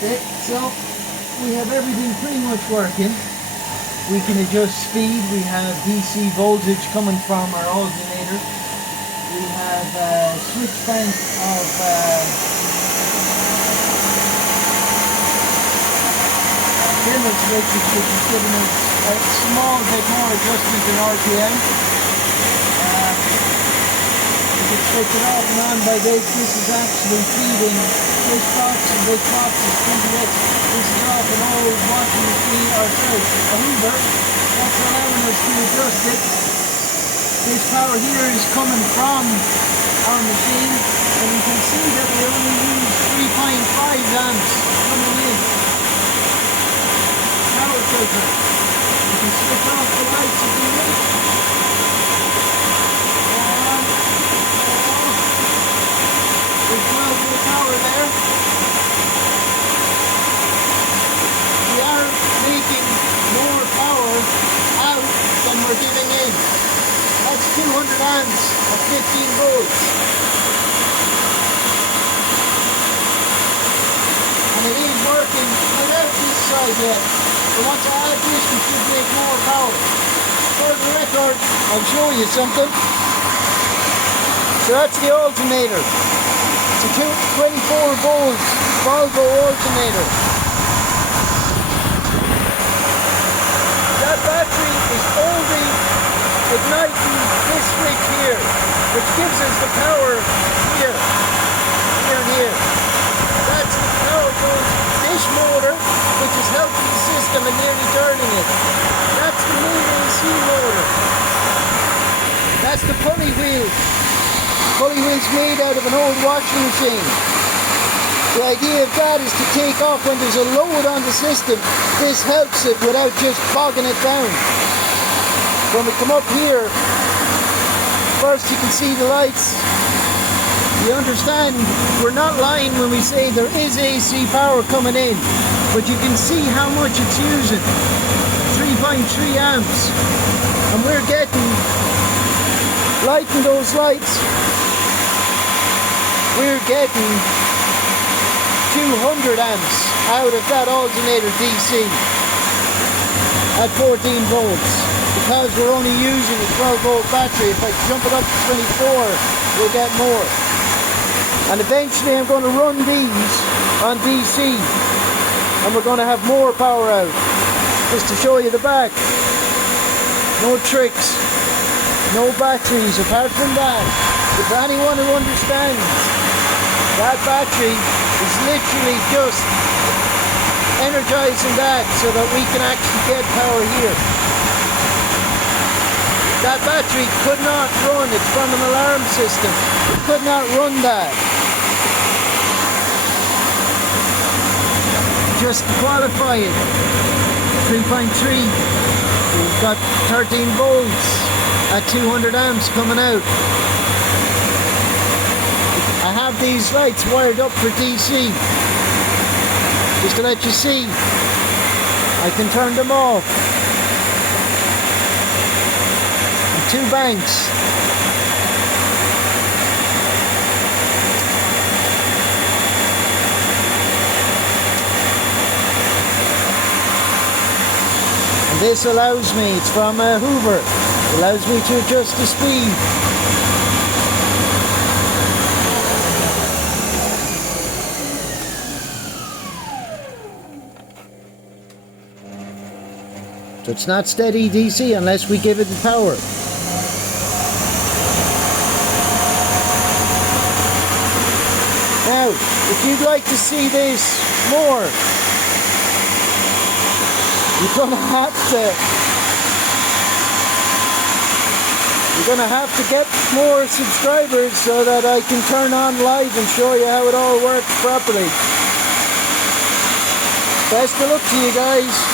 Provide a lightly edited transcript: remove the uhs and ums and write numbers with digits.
Okay, so we have everything pretty much working. We can adjust speed. We have DC voltage coming from our alternator. We have a switch bank of dimmer switches, which is giving us a small bit more adjustment in RPM. You can switch it off and on by this. This is actually feeding this box, and this box is feeding it. This is off an old washing machine, or sorry, a Hoover. That's allowing us to adjust it. This power here is coming from our machine, and you can see that we only use 3.5 amps coming in. Power filter. You can switch off the lights if you need. There's 12 volt power there. We are making more power out than we're giving in. That's 200 amps of 15 volts. And it is working without this side yet. So once I add this, we should make more power. For the record, I'll show you something. So that's the alternator. It's a 24 volt Volvo alternator. That battery is only igniting this switch here, which gives us the power here and here. That's the power goes to this motor, which is helping the system and nearly turning it. That's the main AC motor. That's the pulley wheel. Pulley wheel's made out of an old washing machine. The idea of that is to take off when there's a load on the system. This helps it without just bogging it down. When we come up here, first you can see the lights. You understand we're not lying when we say there is AC power coming in, but you can see how much it's using. 3.3 amps. And we're getting, lighting those lights, we're getting 200 amps out of that alternator DC at 14 volts because we're only using a 12 volt battery. If I jump it up to 24, we'll get more. And eventually I'm going to run these on DC and we're going to have more power out. Just to show you the back. No tricks, no batteries apart from that. If anyone who understands, that battery is literally just energizing that so that we can actually get power here. That battery could not run, it's from an alarm system. It could not run that. Just to qualify it, 3.3, we've got 13 volts at 200 amps coming out. I have these lights wired up for DC. Just to let you see, I can turn them off. And 2 banks. And this allows me, it's from a Hoover, it allows me to adjust the speed. So it's not steady DC unless we give it the power. Now, if you'd like to see this more, you're gonna have to get more subscribers so that I can turn on live and show you how it all works properly. Best of luck to you guys.